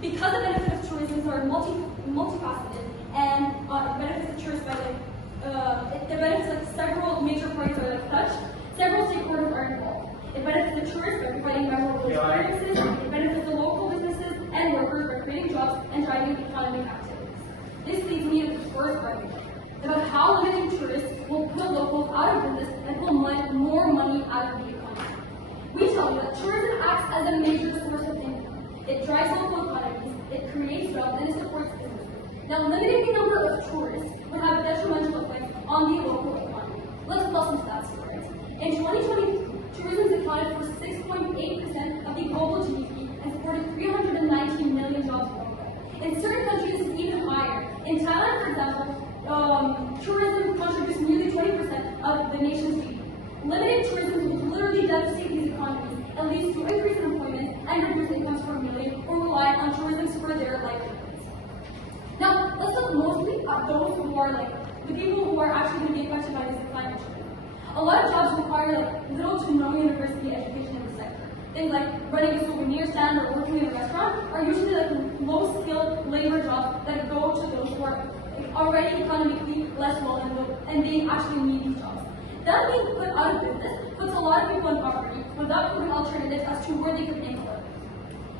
Because the benefits of tourism are multifaceted and it benefits the tourists by it benefits several major parties are touched, several stakeholders are involved. It benefits the tourists by providing memorable experiences, it benefits the local businesses and workers by creating jobs and driving economic activities. This leads me to the first argument about how limiting tourists will put locals out of business and pull more money out of the economy. We tell you that tourism acts as a major source of income. It drives local economies, it creates jobs, and it supports businesses. Now, limiting the number of tourists would have a detrimental effect on the local economy. Let's pull some stats here, right? In 2022, tourism accounted for 6.8% of the global GDP and supported 319 million jobs worldwide. In certain countries, it's even higher. In Thailand, for example, tourism contributes nearly 20% of the nation's GDP. Limited tourism would literally devastate these economies and leads to increased unemployment and reduced incomes for millions who rely on tourism for their livelihoods. Now, let's look mostly at those who are the people who are actually going to be affected by this climate change. A lot of jobs require little to no university education in the sector. Things like running a souvenir stand or working in a restaurant are usually low-skilled labor jobs that go to those who are already economically less well and they actually need these jobs. Them being put out of business puts a lot of people in poverty without proven alternatives as to where they could make work.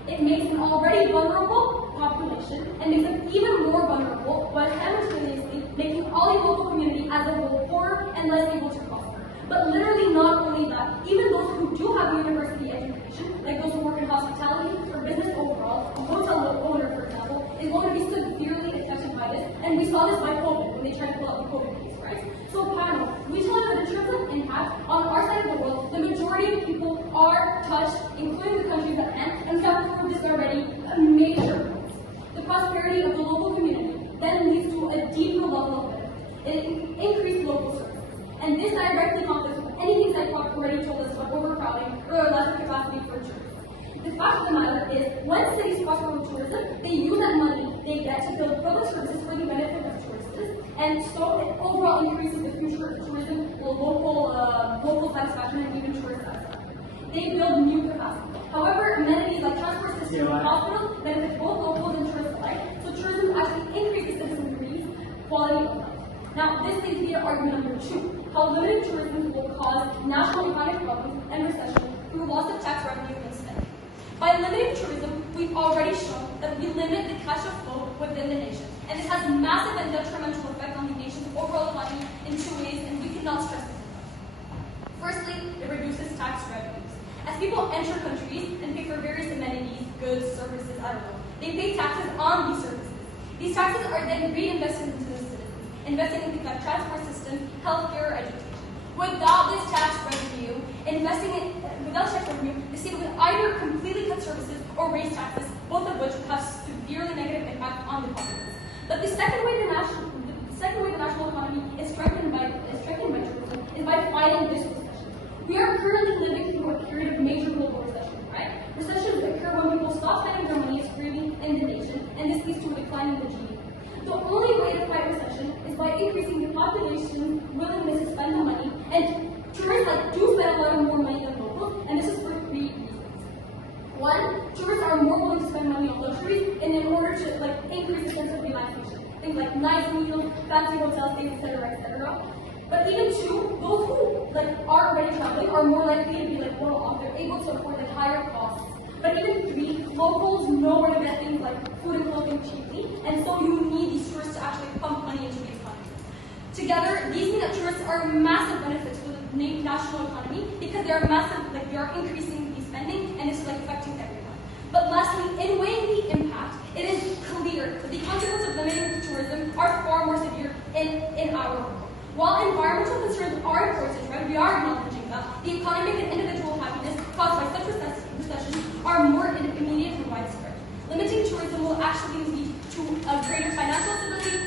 It makes an already vulnerable population and makes them even more vulnerable by simultaneously making all the local community as a whole poorer and less able to prosper. But literally not only that, even those who do have a university education, like those who work in hospitality or business overall, a hotel owner for example, is going to be severely affected by this, and we saw this by COVID when they tried to pull out the COVID case, right? So panel, we saw that in terms of impact, on our side of the world, the majority of people are touched, including the countries at hand, and we have proved this already, a major point. The prosperity of the local community then leads to a deeper level of benefit. It increased local services. And this directly conflicts with anything that already told us about overcrowding or lack of capacity for tourists. The fact of the matter is, when cities prosper with tourism, they use that money they get to build public services for the benefit of tourists, and so it overall increases the future of tourism, local satisfaction, and even tourist satisfaction. They build new capacity. However, amenities like transport systems and hospitals benefit both locals and tourists alike, so tourism actually increases citizens' quality of life. Now, this leads me to argument number 2, how limited tourism will cause national economic problems and recession through loss of tax revenue and spending. By limiting tourism, we've already shown that we limit the cash flow within the nation, and this has a massive and detrimental effect on the nation's overall economy in 2 ways, and we cannot stress this enough. Firstly, it reduces tax revenues. As people enter countries and pay for various amenities, goods, services, they pay taxes on these services. These taxes are then reinvested into the citizens, investing in things like transport systems, healthcare, or education. Without this tax revenue, the state would either completely cut services or raise taxes, both of which would have severely negative impact on the populace. But the second way the national economy is strengthened by tourism is by fighting this recession. We are currently living through a period of major global recession, right? Recessions occur when people stop spending their money screaming in the nation, and this leads to a decline in the GDP. The only way to fight recession is by increasing the population's willingness to spend the money, and tourists do spend a lot more money than locals, and this is for 3 reasons. One, tourists are more willing to spend money on luxuries in order to increase the sense of relaxation. Things like nice meals, fancy hotel stays, etc., etc. But even 2, those who are already traveling are more likely to be well off. They're able to afford higher costs. But even 3, locals know where to get things like food and clothing cheaply, and so you need these tourists to actually pump money into the economy. Together, these mean that tourists are massive benefits for the national economy because they are massive, they are increasing the spending, and it's affecting everyone. But lastly, in weighing the impact, it is clear that the consequences of limiting tourism are far more severe in our world. While environmental concerns are important, right, we are acknowledging that, the economic and individual happiness caused by such recessions are more immediate and widespread. Limiting tourism will actually lead to a greater financial stability,